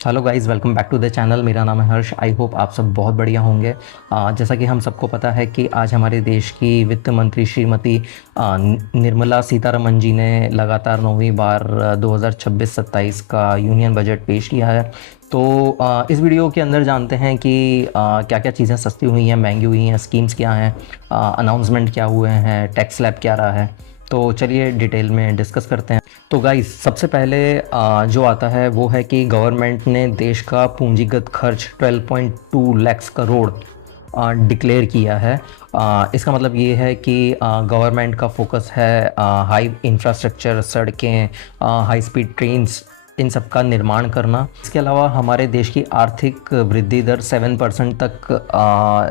Hello guys, welcome back to the channel. मेरा नाम है हर्ष। आई होप आप सब बहुत बढ़िया होंगे। जैसा कि हम सबको पता है कि आज हमारे देश की वित्त मंत्री श्रीमती निर्मला सीतारमन जी ने लगातार 9वीं बार 2026-27 का यूनियन बजट पेश किया है। तो इस वीडियो के अंदर जानते हैं कि क्या क्या चीज़ें सस्ती हुई हैं, महंगी हुई हैं, स्कीम्स क्या हैं, अनाउंसमेंट क्या हुए हैं, टैक्स स्लैब क्या रहा है। तो चलिए डिटेल में डिस्कस करते हैं। तो गाइस, सबसे पहले जो आता है वो है कि गवर्नमेंट ने देश का पूंजीगत खर्च 12.2 लाख करोड़ डिक्लेयर किया है। इसका मतलब ये है कि गवर्नमेंट का फोकस है हाई इंफ्रास्ट्रक्चर, सड़कें, हाई स्पीड ट्रेन्स, इन सब का निर्माण करना। इसके अलावा हमारे देश की आर्थिक वृद्धि दर 7% तक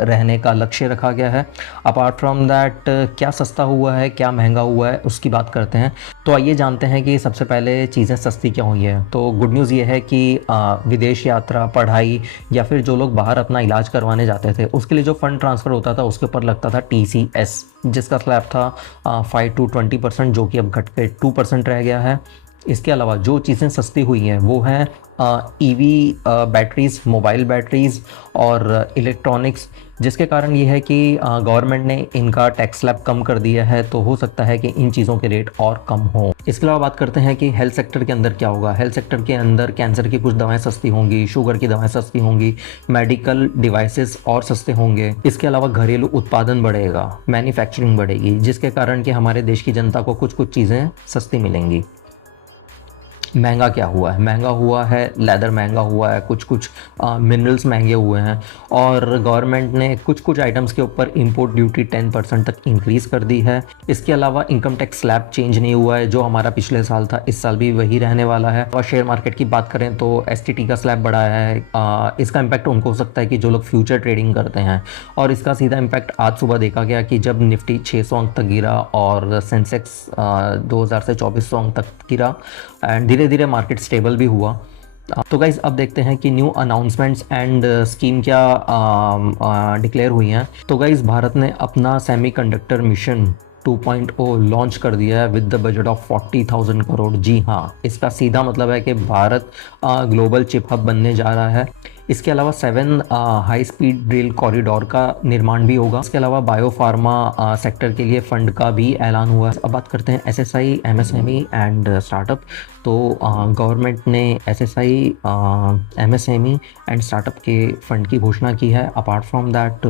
रहने का लक्ष्य रखा गया है। अपार्ट फ्रॉम दैट, क्या सस्ता हुआ है, क्या महंगा हुआ है, उसकी बात करते हैं। तो आइए जानते हैं कि सबसे पहले चीज़ें सस्ती क्यों हुई है। तो गुड न्यूज़ ये है कि विदेश यात्रा, पढ़ाई या फिर जो लोग बाहर अपना इलाज करवाने जाते थे उसके लिए जो फ़ंड ट्रांसफ़र होता था उसके ऊपर लगता था TCS, जिसका स्लैब था 5 to 20%, जो कि अब घट के 2% रह गया है। इसके अलावा जो चीज़ें सस्ती हुई हैं वो हैं EV बैटरीज़, मोबाइल बैटरीज़ और इलेक्ट्रॉनिक्स, जिसके कारण ये है कि गवर्नमेंट ने इनका टैक्स स्लैब कम कर दिया है। तो हो सकता है कि इन चीज़ों के रेट और कम हो। इसके अलावा बात करते हैं कि हेल्थ सेक्टर के अंदर क्या होगा। हेल्थ सेक्टर के अंदर कैंसर की कुछ दवाएं सस्ती होंगी, शुगर की दवाएं सस्ती होंगी, मेडिकल डिवाइसेस और सस्ते होंगे। इसके अलावा घरेलू उत्पादन बढ़ेगा, मैन्युफैक्चरिंग बढ़ेगी, जिसके कारण कि हमारे देश की जनता को कुछ कुछ चीज़ें सस्ती मिलेंगी। महंगा क्या हुआ है? महंगा हुआ है लेदर, महंगा हुआ है, कुछ कुछ मिनरल्स महंगे हुए हैं, और गवर्नमेंट ने कुछ कुछ आइटम्स के ऊपर इंपोर्ट ड्यूटी 10% तक इंक्रीज़ कर दी है। इसके अलावा इनकम टैक्स स्लैब चेंज नहीं हुआ है, जो हमारा पिछले साल था इस साल भी वही रहने वाला है। और शेयर मार्केट की बात करें तो STT का स्लैब बढ़ाया है। इसका इम्पैक्ट उनको हो सकता है कि जो लोग फ्यूचर ट्रेडिंग करते हैं, और इसका सीधा इम्पैक्ट आज सुबह देखा गया कि जब निफ्टी 600 अंक तक गिरा और सेंसेक्स 2000 से 2400 अंक तक गिरा, एंड धीरे धीरे मार्केट स्टेबल भी हुआ। तो गाइज, अब देखते हैं कि न्यू अनाउंसमेंट्स एंड स्कीम क्या डिक्लेयर हुई हैं। तो गाइज, भारत ने अपना सेमीकंडक्टर मिशन 2.0 लॉन्च कर दिया है with the budget of 40,000 crore. जी हाँ, इसका सीधा मतलब है कि भारत ग्लोबल चिप हब बनने जा रहा है। इसके अलावा 7 हाई स्पीड रेल कॉरिडोर का निर्माण भी होगा। इसके अलावा बायो फार्मा सेक्टर के लिए फंड का भी ऐलान हुआ है। अब बात करते हैं SSI, MSME एंड स्टार्टअप। तो गवर्नमेंट ने SSI, MSME एंड स्टार्टअप के फंड की घोषणा की है। अपार्ट फ्रॉम दैट,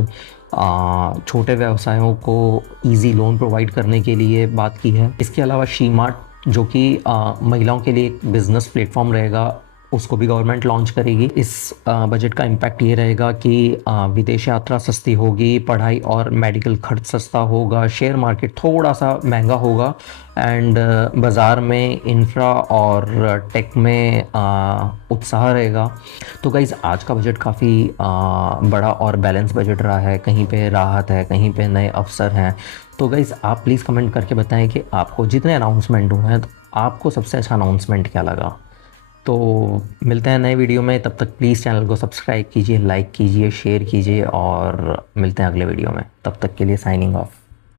छोटे व्यवसायों को इजी लोन प्रोवाइड करने के लिए बात की है। इसके अलावा शी मार्ट, जो कि महिलाओं के लिए एक बिजनेस प्लेटफॉर्म रहेगा, उसको भी गवर्नमेंट लॉन्च करेगी। इस बजट का इम्पैक्ट ये रहेगा कि विदेश यात्रा सस्ती होगी, पढ़ाई और मेडिकल खर्च सस्ता होगा, शेयर मार्केट थोड़ा सा महंगा होगा, एंड बाज़ार में इंफ्रा और टेक में उत्साह रहेगा। तो गाइज़, आज का बजट काफ़ी बड़ा और बैलेंस बजट रहा है। कहीं पे राहत है, कहीं पे नए अवसर हैं। तो गाइज़, आप प्लीज़ कमेंट करके बताएं कि आपको जितने अनाउंसमेंट हुए हैं तो आपको सबसे अच्छा अनाउंसमेंट क्या लगा। तो मिलते हैं नए वीडियो में। तब तक प्लीज़ चैनल को सब्सक्राइब कीजिए, लाइक कीजिए, शेयर कीजिए, और मिलते हैं अगले वीडियो में। तब तक के लिए साइनिंग ऑफ।